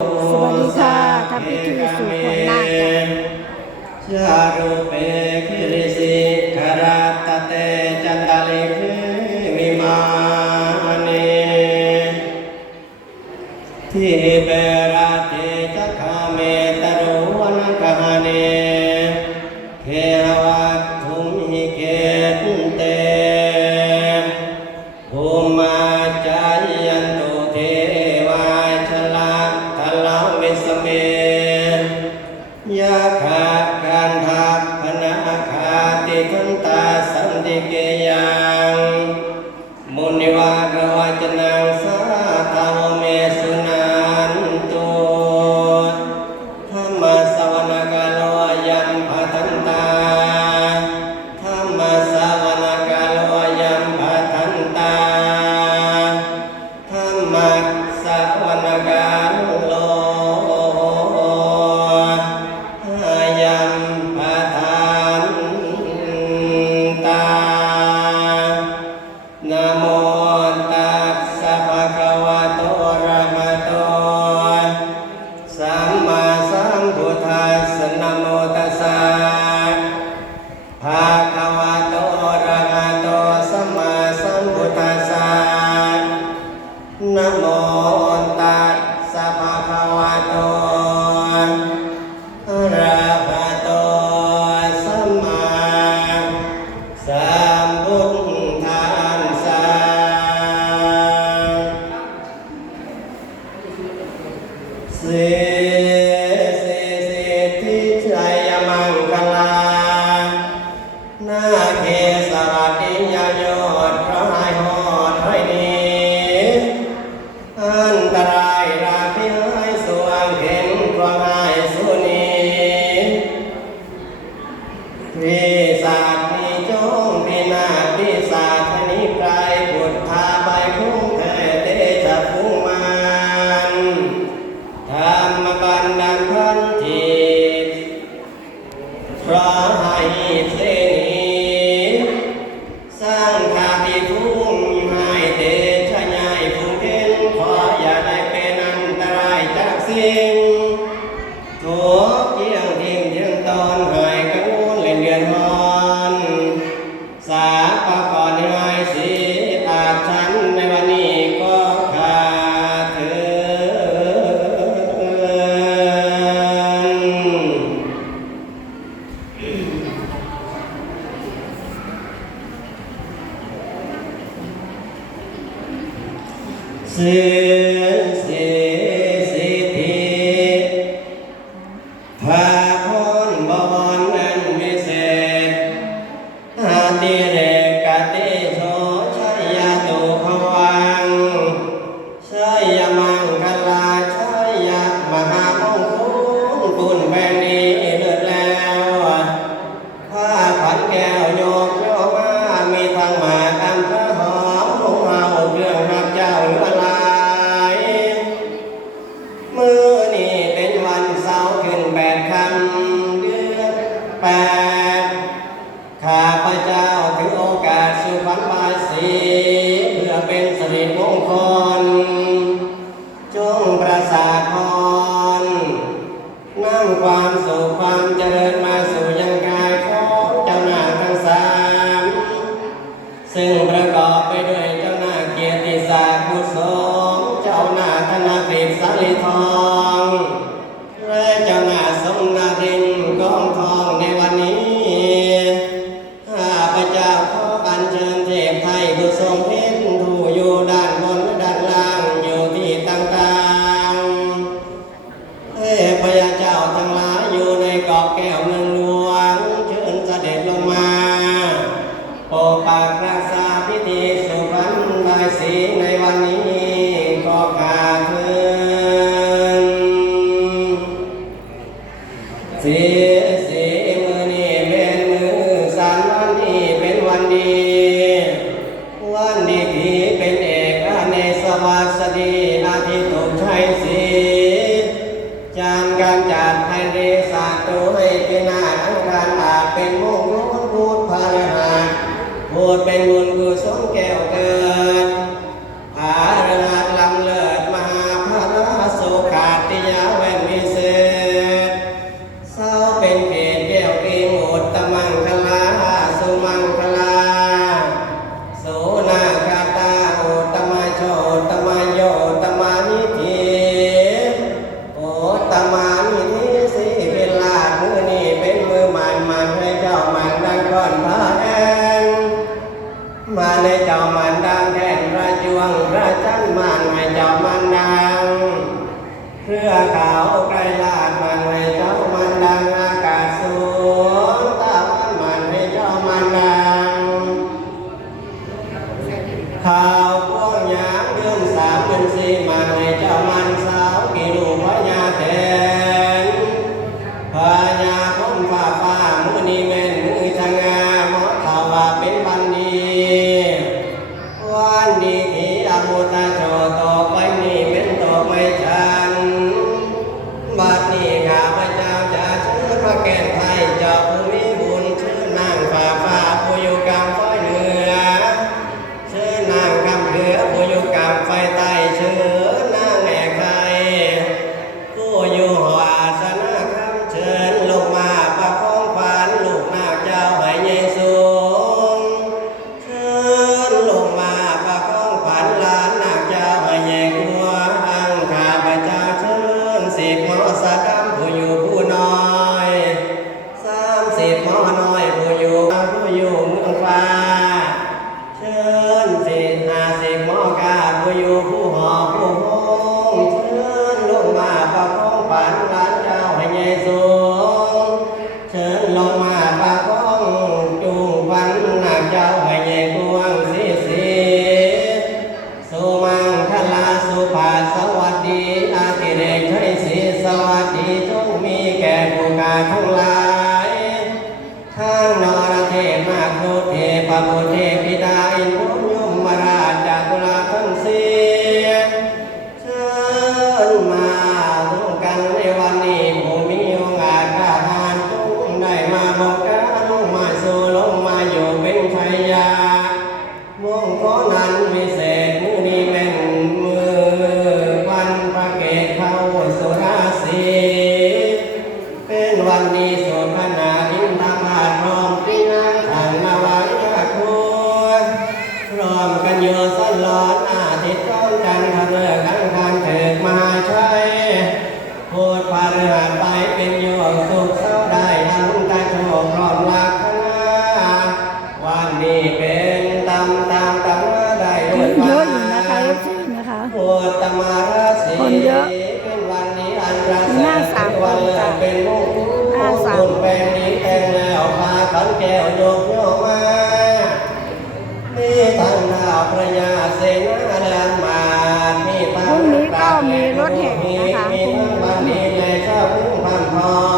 สวัสดีค่ะทำพิธีสู่ขวันันตาบราติจักขเมตรุวันกหานี Say พเจ้าขออัญเชิญเทพไทยผู้ทรงเพ็ญผู้ยูดานบนดานอยู่ที่ต่างๆเทพเจ้าทั้งหลายอยู่ในกอบแก้วหนึ่งดวงเชิญเดลมาโปปากรักษาพิธีสุพรรณบายสี ดีอาทิตุชัยสีจามกันจัดให้เรสาตุให้เป็นนาทั้งการอาเป็นมงคลพูดพาลหาพูดเป็นบุญกุศลแก้วเกิดอาเะหัตลำเลิศมหาพระสุขาติยาเวนวิเศษ วันนี้อมุตโตโตไปนี่เป็นโตไม่ใช่ ปโมเทพิดาอินท ปัญโยสลอนอาทิตย์ร้อนกันทำเมื่อครั้งคันเธอ นะคะคุณ